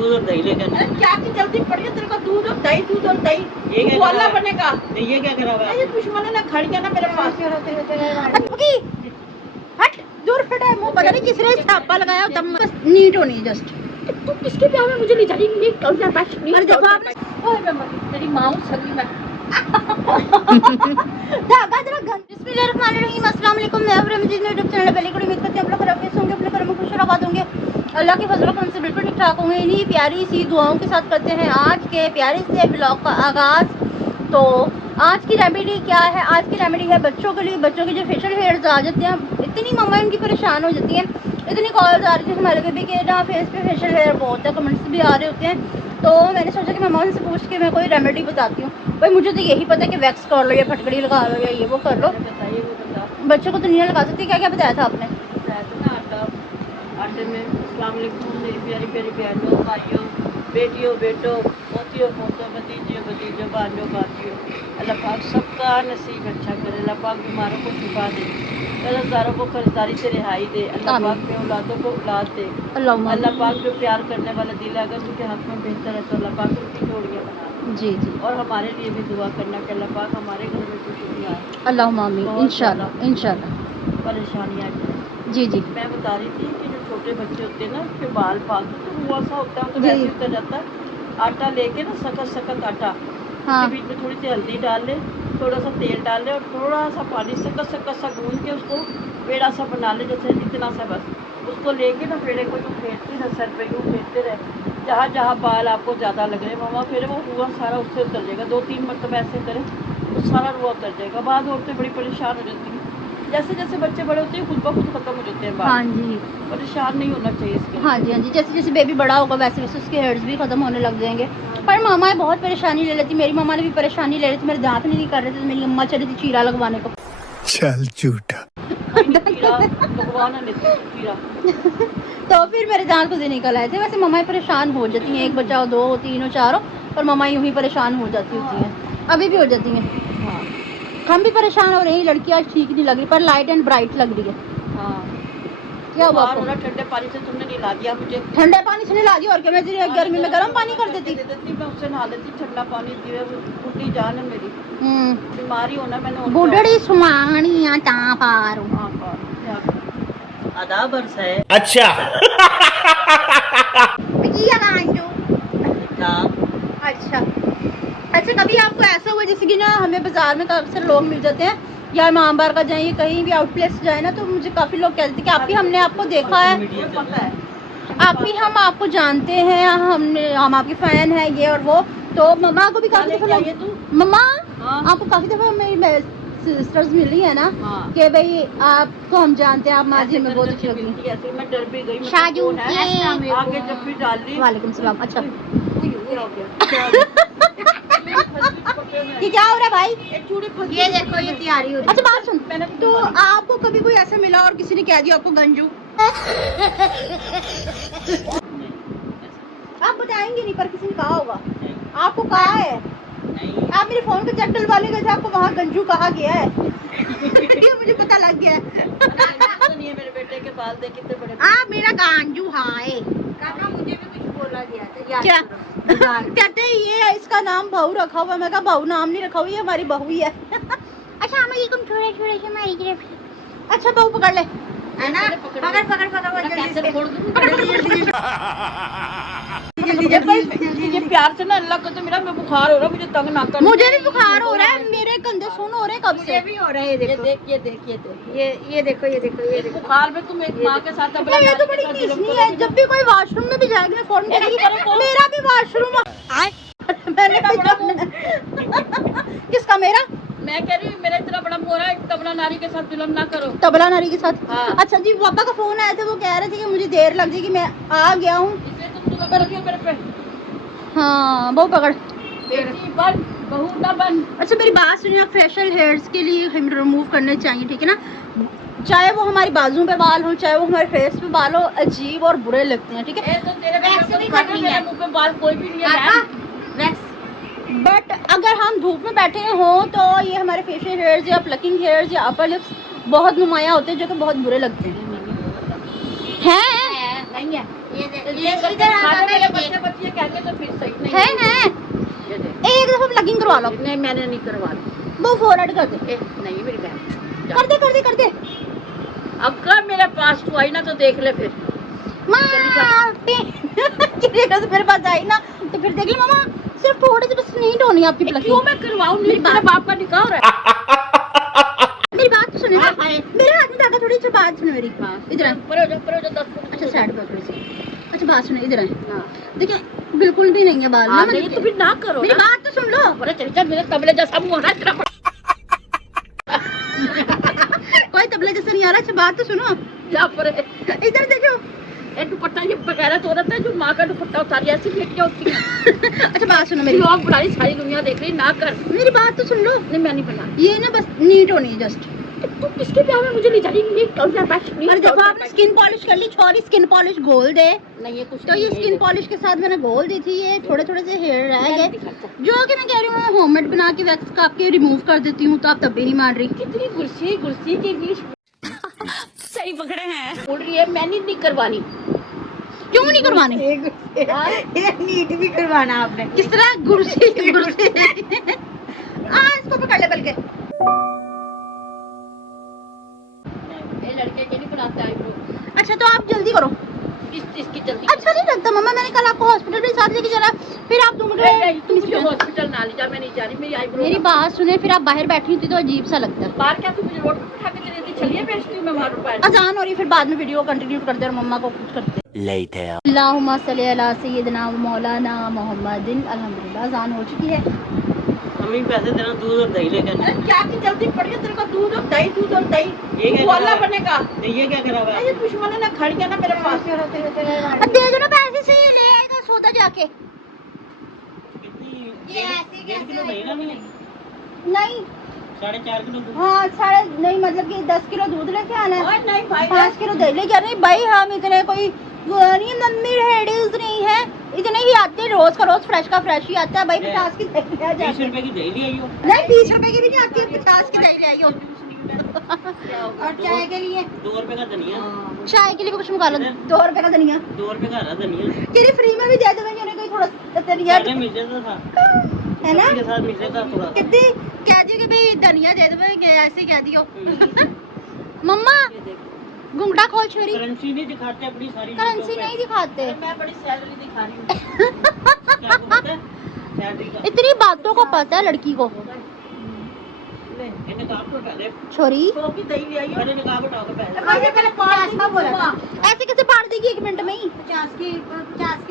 दूध और दही लेकर अरे क्या की जल्दी पड़ गई तेरे को, दूध और दही, दूध और दही, ये क्या वाला करा हुआ है? बनेगा। ये क्या करा हुआ है? ये दुश्मन ने खड़ गया ना मेरे पास। हट दूर फटा मुंह, पता नहीं किसने छापा लगाया, दम बस नीट होनी है जस्ट। तू किसके ब्याह में मुझे ले जा रही है? नीट कर जा बस। अरे देखो आपने, ओए मैं मर गई, तेरी मां सगी मैं। धागा जरा गन। बिस्मिल्लाहिर्रहमानिर्रहीम, अस्सलाम वालेकुम। मैं रमजीत में यूट्यूब चैनल पहले को उम्मीद करते हैं आप लोग खैरियत होंगे, अपने घर में खुश और आबाद होंगे, अल्लाह के फजल करम से बिल्कुल ठीक ठाक होंगे। इन्हीं प्यारी सी दुआओं के साथ करते हैं आज के प्यारे से ब्लॉग का आगाज। तो आज की रेमेडी क्या है? आज की रेमेडी है बच्चों के लिए। बच्चों के जो फेशियल हेयर्स आ जाते हैं, इतनी मम्मा इनकी परेशान हो जाती हैं, इतनी कॉल्स आ रही थी हमारे को भी कि ना फेस पे फेशियल हेयर बहुत है, कमेंट्स भी आ रहे होते हैं। तो मैंने सोचा कि मैं मम्मा से पूछ के मैं कोई रेमेडी बताती हूँ। भाई मुझे तो यही पता है कि वैक्स कर लो या फटकड़ी लगा लो या ये वो कर लो। बताइए, वो बता। बच्चों को तो नहीं लगा सकती। क्या क्या बताया था आपने? बताया था ना, आटे में अस्सलाम वालेकुम मेरी प्यारी प्यारी बहनों, भाइयों, बेटियों, बेटों, पोतियों, पोतों, भतीजियों, भतीजों, भाइयों, भातियों, अल्लाह पाक सबका नसीब अच्छा करे। अल्लाह पाक बीमारों को शिफा दे, कर्जदारों को कर्जदारी से रिहाई दे। अल्लाह पाक में औलादों को औलाद दे। अल्लाह पाक जो प्यार करने वाला दिल है, अगर उनके हक में बेहतर है तो अल्लाह पाक उनकी जोड़ियाँ बना दे। जी जी। और हमारे लिए भी दुआ करना कि अल्लाह पाक हमारे घर में खुशी आए। अल्लाहुम्मा आमीन, इंशाल्लाह इंशाल्लाह। परेशानियाँ जी जी। मैं बता रही थी कि जो छोटे बच्चे होते हैं ना, उसके बाल पाक तो हुआ सा होता है, तो जी। वैसे उतर जाता है। आटा लेके ना, सख्त सख्त आटा, हाँ। उसके बीच में थोड़ी सी हल्दी डाल ले, थोड़ा सा तेल डाल ले और थोड़ा सा पानी सख्त सख्त सा गूंद के उसको पेड़ा सा बना ले, जैसे इतना सा बस। उसको लेके ना पेड़े को यूँ फेरती ना, सर पे यूँ फेरते रहे, जहाँ जहाँ बाल आपको ज़्यादा लग रहे मामा, फिर वो रुआ सारा उससे उतर जाएगा। 2-3 मरतबा ऐसे करें तो सारा रुआ उतर जाएगा। बाद औरतें बड़ी परेशान हो जाती हैं, जैसे जैसे बच्चे बड़े होते हैं खुद ब खुद खत्म हो जाते हैं बाल। हाँ जी। परेशान नहीं होना चाहिए इसके लिए। हाँ जी हाँ जी, जैसे जैसे बेबी बड़ा होगा वैसे वैसे उसके हेयर्स भी खत्म होने लग जाएंगे। पर मामा बहुत परेशानी ले लेती, मेरी मामा ने भी परेशानी ले लेती, मेरे दांत नहीं कर रहे थे तो मेरी अम्मा चली थी चीरा लगवाने को। चल झूठा। चीरा लगवाना लेती थी, चीरा। तो फिर मेरे दांत खुद ही निकल आए थे। वैसे मामाएं परेशान हो जाती हैं, एक बच्चा हो, 2 हो, 3 हो, 4 हो, पर मामा यूँ ही परेशान हो जाती होती हैं, अभी भी हो जाती हैं। हाँ हम भी परेशान हो रहे हैं, लड़की आज ठीक नहीं लग रही, पर लाइट एंड ब्राइट लग रही है। हाँ। क्या हुआ बुखार हो आपको? रहा, ठंडे पानी से तुमने नहला दिया मुझे। ठंडे पानी से नहला दिया और क्या? मैं तेरी गर्मी में गर्म पानी कर देती। मैं उससे नहा लेती, ठंडा पानी दिए। बुढ़ी जान है मेरी, बीमारी होना मैंने। बुढ़ड़ी सुमानिया ता पारू। आदाब अर्ज है। अच्छा। अच्छा अच्छा, कभी आपको ऐसा हुआ जैसे कि ना हमें बाजार में अक्सर लोग मिल जाते हैं, या इमाम बार का जाए, कहीं भी आउटलेट से जाए ना, तो मुझे काफ़ी लोग कहते हैं कि आप ही, हमने आपको देखा है, आप ही, हम आपको जानते हैं, हम आपके फैन हैं, ये और वो। तो मम्मा को भी काफ़ी दफ़ा, मम्मा आपको काफ़ी दफ़ा मेरी सिस्टर्स मिली है ना, कि भाई आपको हम जानते हैं, आप माजी में बहुत अच्छी लगती। मैं डर भी गई। शाजू आगे जब भी डाल ली। वालेकुम सलाम। अच्छा ये क्या हो रहा है भाई? ये देखो, ये तैयारी हो रही है। अच्छा बात सुन, तो आपको कभी कोई ऐसा मिला और किसी ने कह दिया आपको गंजू? आप बताएंगे नहीं, पर किसी ने कहा होगा। आपको कहा है? आप मेरे फोन को चेक डलवाने गए थे, आपको वहाँ गंजू कहा गया है। ये मुझे पता लग गया है। मेरे बेटे के बाल देख कितने बड़े। आप मेरा गंजू हाय। काका मुझे भी कुछ बोला गया था। क्या कहते हैं? ये इसका नाम बहू रखा हुआ है। मैं कहा बहू नाम नहीं रखा हुआ, ये हमारी बहू ही है। अच्छा हमें थोड़े थोड़े से हमारी तरफ। अच्छा बहू पकड़ ले, है ना? पकड़ पकड़ पकड़ जल्दी से छोड़ दूं। ये प्यार से ना, अल्लाह को तो मेरा मैं बुखार हो रहा है, मुझे तंग ना कर। मुझे भी बुखार हो रहा है, मेरे कंधे सुन हो रहे हैं कब से। भी हो रहा है। ये देखो, ये देखो, ये देखो बुखार में तुम एक माँ के साथ अब ये तो बड़ी किस्नी है। जब भी कोई वॉशरूम में भी जाएगी ना, फौरन कहेगी मेरा भी वॉशरूम मैंने किसका? मेरा? मैं कह रही हूँ मेरा इतना बड़ा मोरा है, तबला नारी के साथ जुल्म ना करो। तबला नारी के साथ? हाँ। अच्छा जी, पापा का फोन आया था, वो कह रहे थे कि मुझे देर लग जाएगी, मैं आ गया हूँ। तुम पकड़ रखियो मेरे पे। हाँ बहू पकड़। बेटी बन, बहू ना बन। अच्छा मेरी बात सुनिए, फेशियल हेयर्स के लिए हम रिमूव करने चाहिए, ठीक है ना? चाहे वो हमारी बाजू पे बाल हो, चाहे वो हमारे फेस पे बाल हो, अजीब और बुरे लगते हैं, ठीक है? तो तेरे मुंह पे बाल कोई भी नहीं है। बट अगर हम धूप में बैठे हों तो ये हमारे फेशियल हेयर्स या प्लकिंग हेयर्स या अपर लिप्स बहुत नुमाया होते हैं, जो कि बहुत बुरे लगते हैं। नहीं है। ये इधर करवा लो। नहीं मैंने नहीं करवानी। वो फोरहेड कर दे। नहीं मेरी बहन कर दे कर दे कर दे। अगर मेरे पास तू आई ना तो देख ले फिर। तो मेरे पास आई ना तो फिर देख ले मामा, सिर्फ थोड़े से बस नीट होनी है आपकी प्लकिंग। क्यों मैं करवाऊं? मेरे बाप का निकाह हो रहा है। मेरी बात तो सुनो ना, मेरे हाथ में धागा थोड़ी सी, बात सुनो मेरी। इधर आ। पर हो जा 10 मिनट। अच्छा साइड पे थोड़ी सी। अच्छा बात सुनो, इधर आ। देखिए बिल्कुल भी नहीं है बाल ना। नहीं तो फिर ना करो। मेरी बात तो सुन लो। अरे चल चल, मेरे तबले जैसा मुंह है तेरा। कोई तबले जैसे नहीं आ रहा। अच्छा बात तो सुनो। जा पर इधर देखो। ये दुपट्टा ये बगैरत औरत है जो माँ का दुपट्टा उतारी, ऐसी बेटियां होती हैं। अच्छा बात सुनो मेरी। लोग बुला रही, सारी दुनिया देख रही, ना कर। मेरी बात तो सुन लो। नहीं मैं नहीं बना। ये ना बस नीट होनी है जस्ट। तू किसके ब्याह में मुझे ले जा रही? नीट कर जा बैठ। और देखो आपने स्किन पॉलिश कर ली, छोरी स्किन पॉलिश गोल्ड है। नहीं ये कुछ तो ये स्किन पॉलिश के साथ मैंने गोल दी थी, ये थोड़े थोड़े से हेयर रह गए जो कि मैं कह रही हूँ मैं होममेड बना के वैक्स का आपके रिमूव कर देती हूँ, तो आप तब भी नहीं मान रही। कितनी गुस्सी गुस्सी की इंग्लिश सही पकड़े हैं बोल रही है। मैंने नहीं करवानी। क्यों नहीं करवानी? नीट भी करवाना आपने। किस तरह गुरसी गुरसी। इसको पकड़ ले बल्कि। ये लड़के के नहीं बनाता है। अच्छा तो आप जल्दी करो। इसकी जल्दी। अच्छा नहीं लगता मम्मा, मैंने कल आपको हॉस्पिटल भी साथ लेके चला, फिर आप तुम तू मुझे हॉस्पिटल ना ले जा, मैं नहीं जा रही। मेरी आईब्रो। मेरी बात सुने, फिर आप बाहर बैठी होती तो अजीब सा लगता है। बाहर क्या तू मुझे रोड पे बिठा के चली थी? चलिए बेचती हूँ मैं मारू पैर। अजान हो रही, फिर बाद में वीडियो कंटिन्यू करते और मम्मा को कुछ करते। अल्लाहुम्मा सल्ली अला सय्यिदना व मौलाना मुहम्मदिन। अल्हम्दुलिल्लाह अजान हो चुकी है। हमें पैसे देना, दूध और दही लेकर। अरे क्या की जल्दी पड़ी है तेरे को? दूध और दही, दूध और दही। ये क्या वाला बनेगा? ये क्या करा हुआ है? ये दुश्मन है ना, खड़ी है ना मेरे पास। दे दो ना पैसे से, ले आएगा सौदा जाके। ये ऐसे कैसे नहीं 4.5 किलो दूध। हाँ साढ़े नहीं, मतलब कि 10 किलो दूध लेके आना है, नहीं भाई 5 किलो दही लेके आना है। भाई हम इतने कोई वो नहीं, मम्मी हेडीज नहीं है, इतने ही आते हैं, रोज का रोज फ्रेश का फ्रेश ही आता है। भाई 50 की दही ले आ जाती है। 20 रुपए की दही ले आई हो? नहीं 20 रुपए की भी नहीं आती है, 50 की दही ले आई हो। और चाय के लिए 2 रुपए का धनिया। चाय के लिए भी कुछ मंगा लो। 2 रुपए का धनिया 2 रुपए का हरा धनिया। तेरी फ्री में भी दे देंगे उन्हें, कोई थोड़ा धनिया पहले मिल जाता था, है ना, के साथ मिल जाता थोड़ा। कितनी कह दियो कि भाई धनिया दे दो, ऐसे कह दियो। मम्मा घुंघटा खोल छोरी। करेंसी नहीं दिखाते अपनी सारी। करेंसी नहीं दिखाते। मैं बड़ी सैलरी दिखा रही हूँ। क्या पता है? सैलरी का। इतनी बातों को पता है लड़की को। इन्हें काम तो पहले छोरी 100 की दही ले आई हो। मैंने कहा बताओ पहले। ऐसे कैसे फाड़ देगी 1 मिनट में ही? 50 के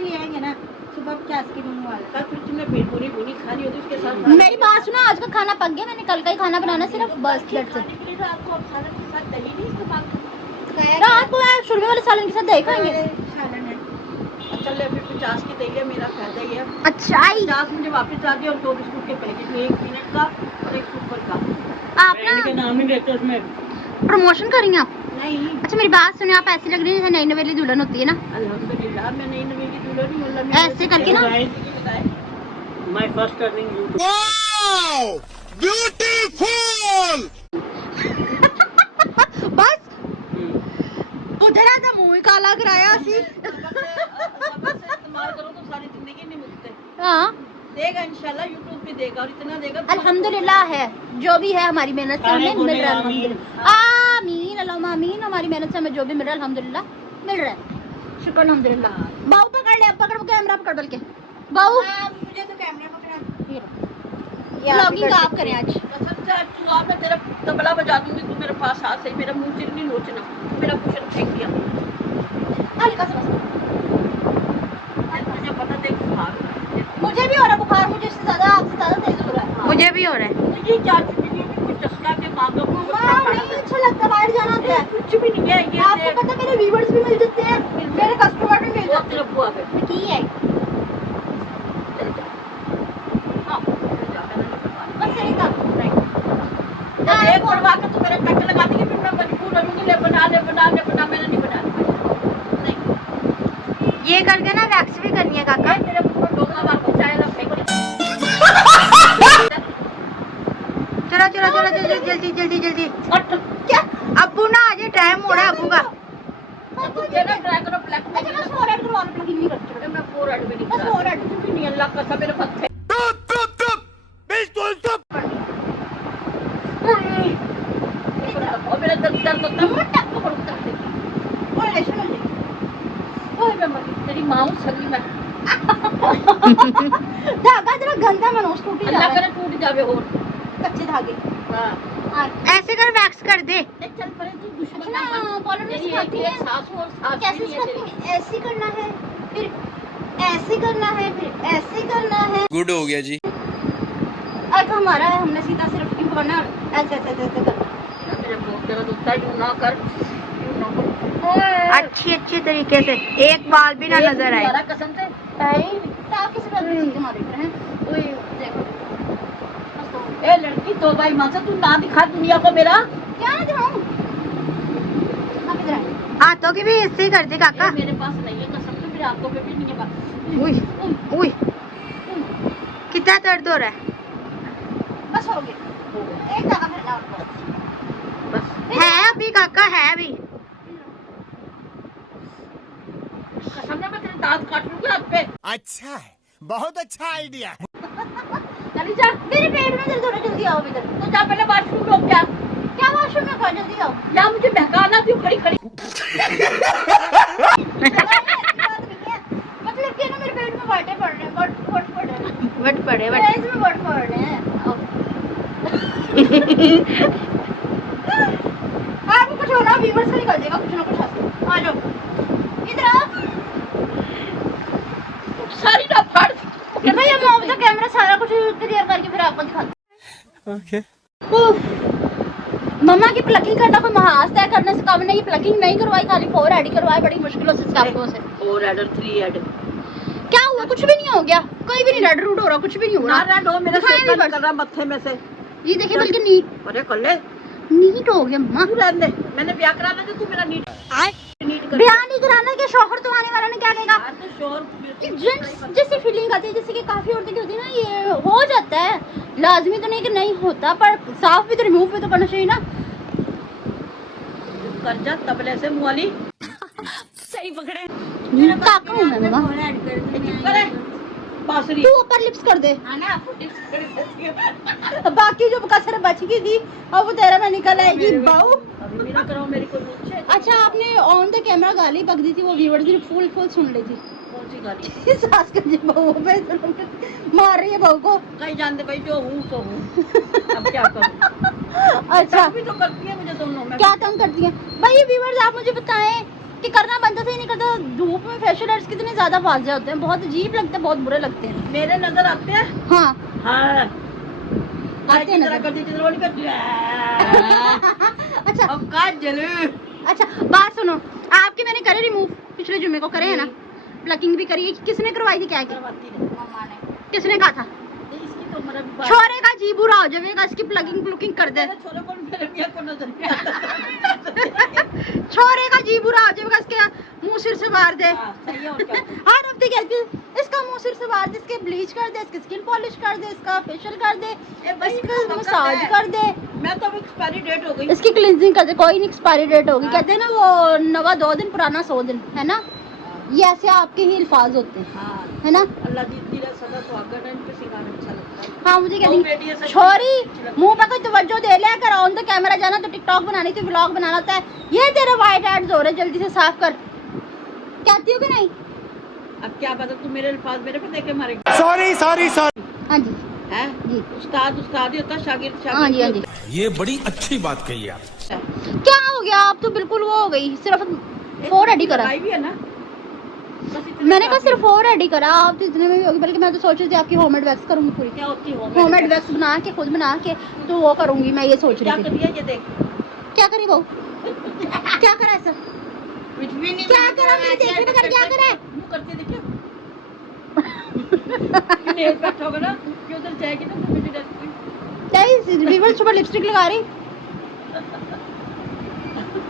लिए आएंगे ना, सुबह 50 के मंगवा लो। कल फिर तुमने फिर पूरी पूरी खानी होती उसके साथ। मेरी बात सुना, आज का खाना पक गया, मैंने कल का ही खाना बनाना सिर्फ, बस लेट से। खाने के लिए आपको अब सालन के साथ दही नहीं इस्तेमाल करना। रात को यार शुरू वाले सालन के साथ दही खाएंगे। सालन है। अच्छा ले फिर 50 की दही है, मेरा फायदा ही है। अच्छा 50 मुझे वापस आ दिया और 2 बिस्कुट के पैकेट में, 1 पीनट का और 1 सुपर का। आप ब्रांड के ना नाम ही लेते उसमें। प्रमोशन करेंगे आप? नहीं अच्छा मेरी बात सुनिए, आप ऐसी लग रही है जैसे नई नवेली दुल्हन होती है ना, अल्हम्दुलिल्लाह मैं नई नवी की दुल्हन हूं। अल्लाह ने ऐसे करके ना। My first turning YouTube. Wow beautiful. बस उधर था मुंह ही काला कराया सी। इस्तेमाल करो तो सारी जिंदगी नहीं मिलते। हाँ देगा इंशाल्लाह, यूट्यूब भी देगा और इतना देगा। अल्हम्दुलिल्लाह है, जो भी है हमारी मेहनत से हमें मिल रहा है। अल्हम्दुलिल्लाह आमीन अल्लाहुम्मा आमीन। हमारी मेहनत से हमें जो भी मिल रहा है अल्हम्दुलिल्लाह मिल रहा है, शुक्र अल्हम्दुलिल्लाह। बाऊ पकड़ ले, पकड़ कैमरा पकड़ बल्कि बाऊ। मुझे तो कैमरा पकड़ा। व्लॉगिंग आप करें आज। अच्छा तू आ, मैं तेरा तबला बजा दूंगी, तू मेरे पास आ सही। मेरा मुंह चिर नहीं नोचना, मेरा कुशन फेंक दिया। हल्का सा बस। मुझे पता देख बुखार हो रहा है। मुझे भी हो रहा है बुखार, मुझे इससे ज्यादा आपसे ज्यादा तेज हो रहा है। मुझे भी हो रहा है। तो ये क्या चुनी है? कुछ चस्का के मांगो नहीं अच्छा लगता, बाहर जाना होता है। कुछ भी नहीं है ये। आपको पता है मेरे व्यूअर्स भी मिल जाते हैं, मेरे कस्टमर भी मिल जाते तेरा बुआ पे हैं। की है हां जा मैंने करवा बस यही था। एक करवा के तू मेरे टक लगा देगी, फिर मैं मजबूर हो जाऊंगी। ले बना मैंने नहीं बनानी। नहीं ये करके ना वैक्स भी करनी है काका। मेरे मुंह पर डोंगा मार के चाय ना फेंक दे। चलो चलो चलो जल्दी जल्दी जल्दी जल्दी। क्या अब्बू ना आज टाइम हो रहा है अब्बू का। ये ना ट्राई करो ब्लैक में। अच्छा मैं फोरहेड करवाना, प्लगिंग नहीं करती। मैं फोरहेड में नहीं बस करा। फोरहेड कुछ भी नहीं, अल्लाह का सब मेरे पत्थर। धागा जरा गंदा मनोज टूट ही अल्लाह जावे करे टूट जावे और कच्चे धागे हां ऐसे कर वैक्स कर दे चल पर तू दुश्मन अच्छा ना बन। कॉलर में तेरी सिखाती एक है सास और सास कैसे भी नहीं है सिखाती तेरी। है ऐसे करना है फिर ऐसे करना है फिर ऐसे करना है गुड हो गया जी। अब हमारा है हमने सीधा सिर्फ क्यों करना ऐसे ऐसे ऐसे ऐसे करना मेरे बहुत ज्यादा दुखता है यूं ना कर यूं ना कर अच्छी तरीके से एक बाल भी ना नजर आए तुम्हारा कसम से आप किसी बात में चीजें हमारे ऊपर हैं ओए देखो ए लड़की तो भाई मानसा तू ना दिखा दुनिया को मेरा क्या ना दिखाऊं आप इधर आए हाथों की भी ऐसे ही कर दे ये मेरे पास नहीं है कसम से मेरे हाथों पे भी नहीं है बात उई उई कितना दर्द हो रहा है बस हो गया एक धागा फिर ना बस है अभी काका है अभी कसम से मैं तेरे दांत काट लूंगी हाथ पे अच्छा है, बहुत अच्छा आइडिया है। चली जा मेरे पेट में दर्द हो रहा है जल्दी आओ इधर तो जा पहले बाथरूम रोक क्या क्या वॉशरूम में खा जल्दी आओ या मुझे बहकाना क्यों खड़ी खड़ी मतलब कि ना मेरे पेट में वाटे पड़ रहे हैं वट पड़ रहे हैं वट पड़े पेट में वट पड़ रहे हैं आपको कुछ होना व्यूअर्स से निकल जाएगा कुछ ना कुछ हासिल आ जाओ इधर आओ सारी ना फाड़ भाई हम अब तो कैमरा सारा कुछ क्लियर करके फिर आपको दिखाते ओके। मम्मा की प्लकिंग करना कोई महाज तय करने से कम नहीं प्लकिंग नहीं करवाई खाली 4 हेड करवाई बड़ी मुश्किलों से स्टाफों से और एडर 3 हेड क्या हुआ कुछ भी नहीं हो गया कोई भी नहीं रेड रूट हो रहा कुछ भी नहीं हो ना रहा रेड हो मेरे दिखाई से नहीं कर पड़- रहा मत्थे में से ये देखिए बल्कि नीट अरे कर ले नीट हो गया मम्मा तू रहने दे मैंने ब्याह कराना था तू मेरा नीट कर ब्याह नहीं कराना कि शौहर तो आने वाला ने क्या कहेगा आज तो शोर जेंट्स जैसी फीलिंग आती है जैसे कि काफी औरतें की होती है ना ये हो जाता है लाजमी तो नहीं कि नहीं होता पर साफ भी तो रिमूव भी तो करना चाहिए ना कर जा तबले से मुआली काका हूँ मैं मम्मा करे बांसुरी तू ऊपर लिप्स कर दे आना आपको टिप्स कर देती है बाकी जो कसर बच गई थी अब वो तेरा में निकल आएगी बाऊ अभी मेरा कराओ मेरे को नीचे अच्छा आपने ऑन द कैमरा गाली बक दी थी वो व्यूअर्स ने फुल सुन ली थी कौन सी गाली सास कर जी बहू पे मार रही है बहू को कहीं जानते भाई जो हूँ तो हूँ अब क्या करूँ अच्छा भी तो करती है मुझे दोनों में क्या तंग करती है भाई व्यूअर्स आप मुझे बताएं कि करना बनता था ही नहीं करता धूप में फेशियल एड्स कितने ज्यादा वाजे होते हैं बहुत अजीब लगते हैं बहुत बुरे लगते हैं मेरे नजर आते हैं हाँ हाँ आते हैं तरह नजर। करती जितना नहीं करती अच्छा अब का जलू अच्छा बात सुनो आपके मैंने करे रिमूव पिछले जुम्मे को करे है ना प्लकिंग भी करी है किसने करवाई थी क्या की करवाती है मम्मा ने किसने कहा था इसकी तो मेरा भी बात छोरे का जी बुरा हो जाएगा इसकी प्लगिंग प्लुकिंग कर दे मेरे छोरे को मेरे मियां को नजर नहीं आता छोरे का जी बुरा हो जाएगा इसके मुंह सिर से मार दे हाँ, सही है और क्या हर हफ्ते कहती है इसका मुंह सिर से मार दे इसके ब्लीच कर दे इसकी स्किन पॉलिश कर दे इसका फेशियल कर दे भाई, इसका इसका मसाज है। कर दे मैं तो अब एक्सपायरी डेट हो गई इसकी क्लींजिंग कर दे कोई नहीं एक्सपायरी डेट होगी हाँ। कहते हैं ना वो नवा 2 दिन पुराना 100 दिन है ना ये ऐसे आपके ही अल्फाज होते हैं हाँ है ना अल्लाह जी तेरा सदा सुहागन है इनके सिंगार अच्छा लगता है हाँ मुझे और बेटी कहती ऐसा छोरी अच्छी लगती मुंह पे कोई तवज्जो दे ले अगर ऑन द कैमरा जाना तो टिकटॉक बनानी थी व्लॉग बनाना होता है ये तेरे वाइट एड्स हो रहे जल्दी से साफ कर कहती हो कि नहीं अब क्या पता तू मेरे अल्फाज मेरे पे देके मारे सॉरी सॉरी सॉरी। हाँ जी हैं जी उस्ताद उस्ताद ही होता है शागिर्द हाँ जी हाँ जी ये बड़ी अच्छी बात कही आप। क्या हो गया आप तो बिल्कुल वो हो गई सिर्फ 4 रेडी करा भी है ना बस इतने मैंने कहा काफी सिर्फ 4 रेडी करा आप तो इतने में भी होगी बल्कि मैं तो सोच रही थी आपकी होममेड वैक्स करूंगी पूरी क्या होती है होममेड वैक्स बना के खुद बना के तो वो करूंगी मैं ये सोच क्या रही कर थी दिया ये देख क्या करी बहू क्या करा ऐसा कुछ भी नहीं क्या करा मेरे देखने बगैर क्या करा है? मुंह करके देखिए नेल पेंट होगा ना कि उधर जाएगी ना तो मुझे डर वीवर सुबह लिपस्टिक लगा रही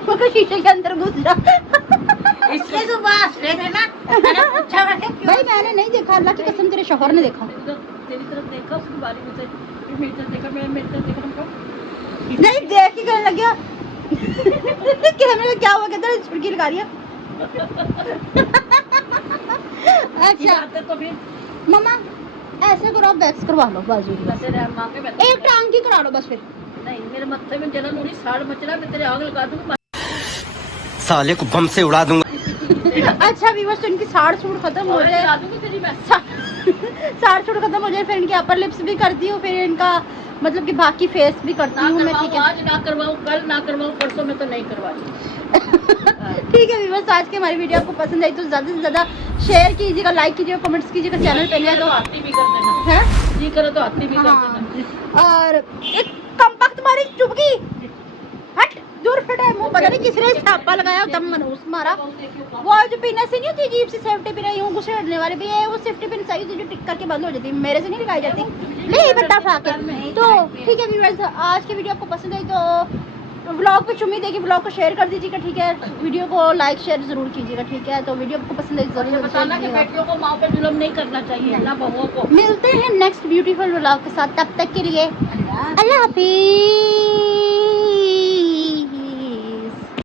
मगर शीशे के अंदर घुस जा इसलिए तो बस है ना मैंने पूछा मैंने भाई मैंने नहीं देखा अल्लाह की कसम तेरे शौहर ने देखा तेरी तरफ देखा उसकी बारी में से फिर मेरी तरफ देखा मैं मेरी तरफ देखा हमको नहीं देख के कहने लग गया कैमरे में क्या हुआ कहता है छुड़की लगा रही है अच्छा आते तो फिर मम्मा ऐसे करो आप वैक्स करवा लो बाजू की वैसे रह मां के बैठे एक टांग की करा लो बस फिर नहीं मेरे मत्थे में जलन हो रही साड़ मच रहा मैं तेरे आग लगा दूंगा साले को बम से उड़ा दूंगा। अच्छा व्यूअर्स तो इनकी साड़ सूड़ खत्म हो और जाए लगा दूंगी तेरी मैं सार छोड़ खत्म हो जाए फिर इनके अपर लिप्स भी करती हूँ, फिर इनका मतलब कि बाकी फेस भी करती ना हूँ मैं। करवाऊँ, ठीक है, आज ना करवाऊँ, कल ना करवाऊँ, परसों में तो नहीं करवाई। ठीक है व्यूअर्स, आज की हमारी वीडियो आपको पसंद आई तो ज़्यादा से ज़्यादा शेयर कीजिएगा, लाइक कीजिएगा, कमेंट्स कीजिएगा, चैनल पे नए तो तो आरती भी कर देना है। जी करे तो आरती भी कर हाँ, देना। और एक कम तुम्हारी चुपकी हट दूर फटा मुंह, पता नहीं किसने छापा लगाया तब मनूस मारा। वो जो पिन ऐसी नहीं होती अजीब सी सेफ्टी पिन यूं घुसेड़ने वाली भी है, वो सेफ्टी पिन सही होती जो टिक करके बंद हो जाती है, मेरे से नहीं लगाई जाती। नहीं बता फा के तो ठीक है व्यूअर्स, आज की वीडियो आपको पसंद आई तो व्लॉग पे उम्मीद है कि व्लॉग को शेयर कर दीजिएगा, ठीक है, वीडियो को लाइक शेयर जरूर कीजिएगा, ठीक है। तो वीडियो आपको पसंद आई और ये जरूर बताना कि बेटियों को माँ पे जुल्म नहीं करना चाहिए ना बहुओं को। मिलते हैं नेक्स्ट ब्यूटीफुल व्लॉग के साथ, तब तक के लिए अल्लाह हाफिज।